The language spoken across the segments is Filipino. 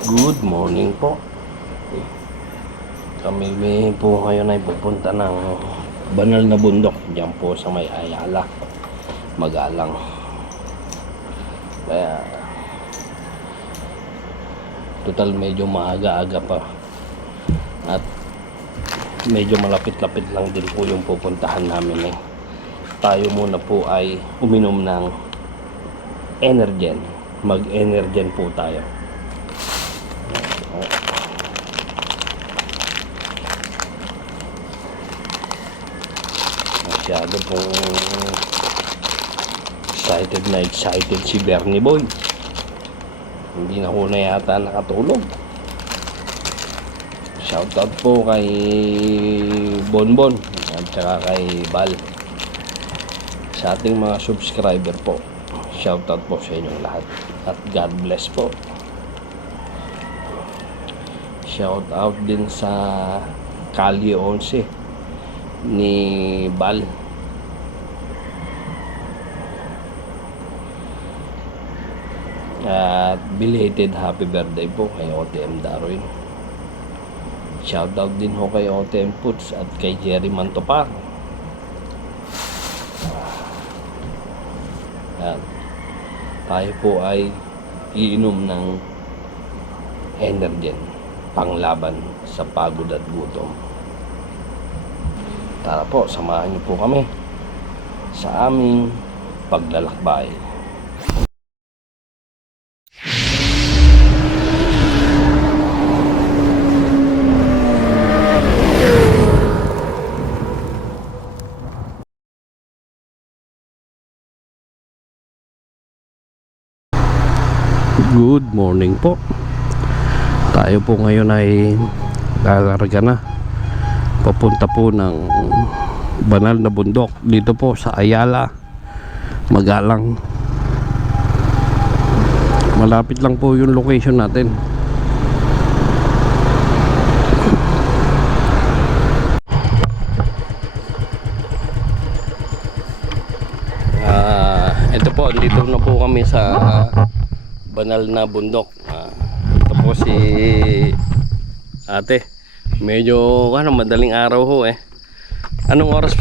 Good morning po. Kami po ngayon ay pupunta ng banal na bundok diyan po sa may Ayala. Magalang. Kaya total medyo maaga-aga pa. At medyo malapit-lapit lang din po yung pupuntahan namin eh. Tayo muna po ay uminom ng Energen. Mag-Energen po tayo. Masyado pong excited na excited si Bernie Boy. Hindi na ho na yata nakatulog. Shoutout po kay Bonbon at saka kay Bal. Sa ating mga subscriber po. Shoutout po sa inyong lahat. At God bless po. Shoutout din sa Kali 11 ni Bal. At belated happy birthday po kay OTM Darwin. Shoutout din ho kay OTM Puts at kay Jerry Mantopar. At tayo po ay iinom ng Energen panglaban sa pagod at gutom. Tara po, samahan niyo po kami sa aming paglalakbay. Good morning po. Tayo po ngayon ay lalarga na. Papunta po ng banal na bundok dito po sa Ayala, Magalang. Malapit lang po yung location natin. Ah, ito po, dito na po kami sa banal na bundok. Ah, ito po si ate. Medyo ano, madaling araw ho eh. Anong oras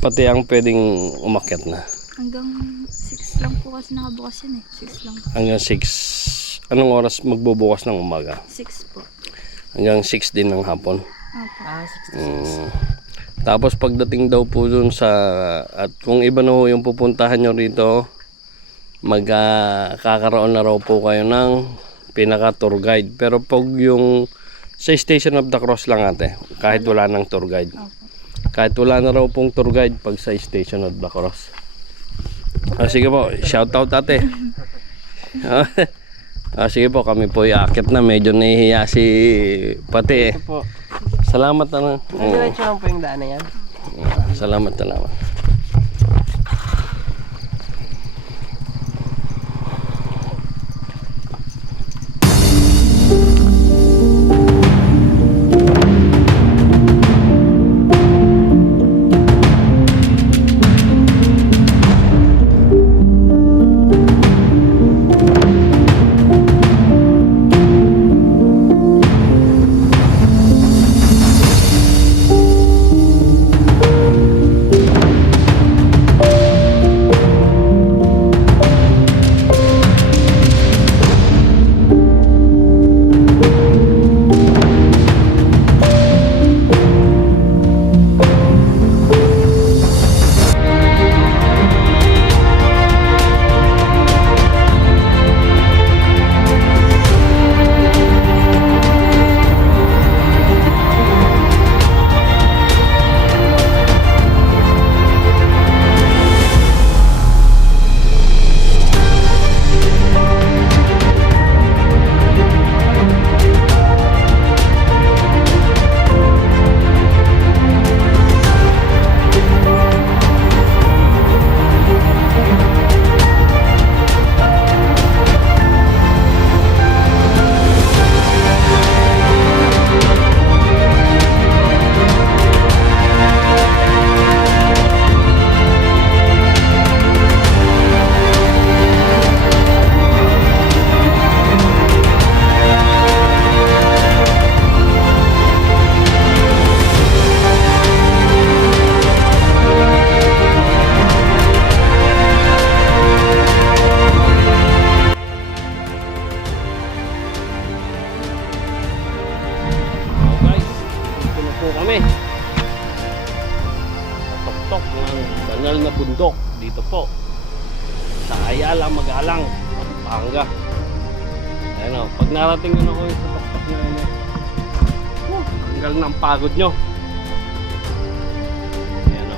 pati ang pwedeng umakyat na? Hanggang 6 lang po kasi nakabukas yun eh. 6 lang. Hanggang 6. Anong oras magbubukas ng umaga? 6 po. Hanggang 6 din ng hapon. Opo. Ah, Mm. Tapos pagdating daw po dun sa at kung iba na ho yung pupuntahan nyo rito magkakaroon na raw po kayo ng pinaka tour guide. Pero pag yung sa Station of the Cross lang ate kahit wala ng tour guide. Kahit wala na raw pong tour guide pag sa Station of the Cross. Ah, sige po shout out ate. Ah, sige po kami po iakit na. Medyo nahihiya si pati eh. Salamat na Oo. Diretso lang po yung daan na yan. Salamat, salamat. O, pag narating nyo na ko yung sa pakpak na yun eh. Tanggal na ang pagod nyo. Ayan o.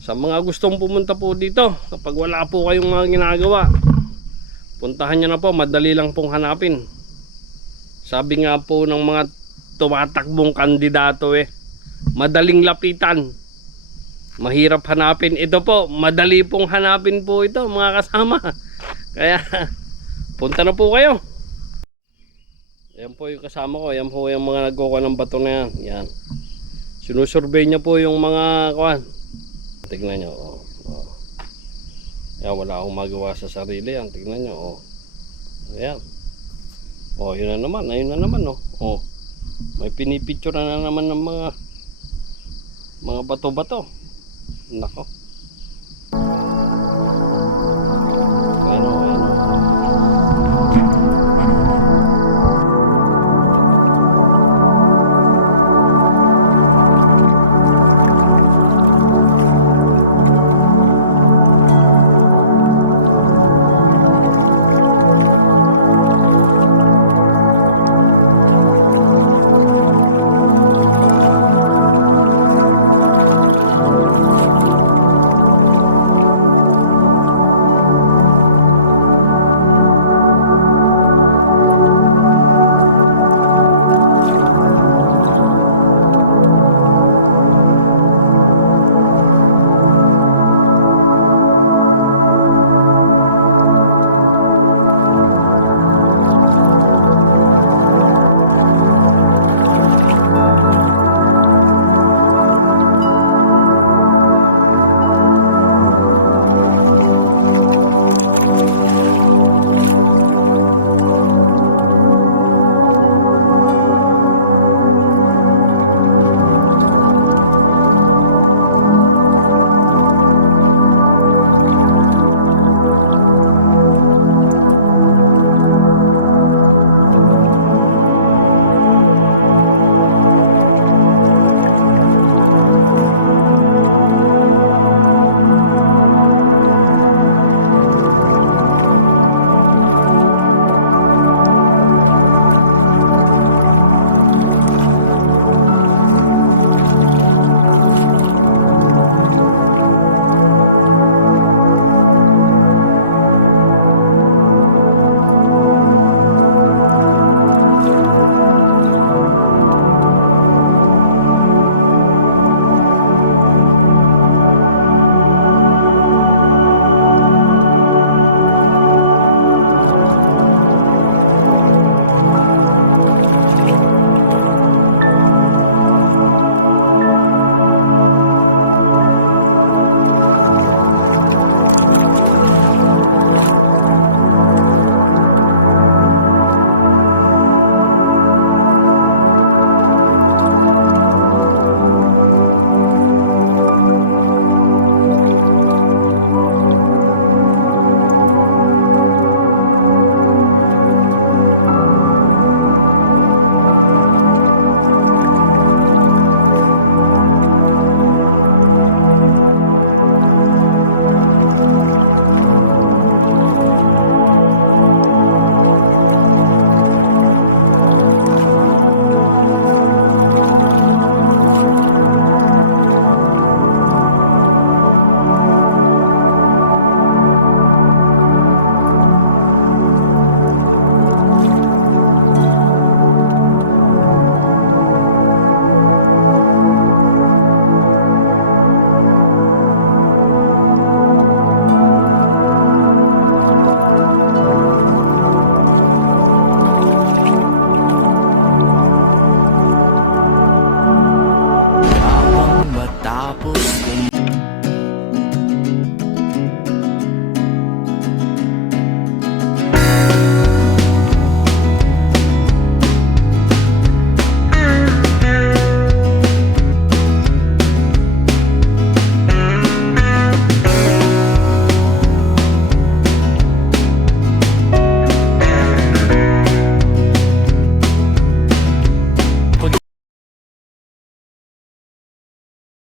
Sa mga gustong pumunta po dito, kapag wala po kayong mga ginagawa, puntahan nyo na po, madali lang pong hanapin. Sabi nga po ng mga tumatakbong kandidato eh, madaling lapitan. Mahirap hanapin. Ito po, madali pong hanapin po ito mga kasama. Kaya, punta na po kayo. Ayan po yung kasama ko. Ayan po yung mga nagkukuha ng bato na yan. Yan. Sinusurvey niya po yung mga kuhan. Tignan nyo. Oh. Oh. Ayan, wala akong magawa sa sarili. Yan. Tignan nyo. Oh. Ayan. Oh, yun na naman. Ayun na naman. Oh. oh. May pinipicture na naman ng mga mga bato-bato. Nako.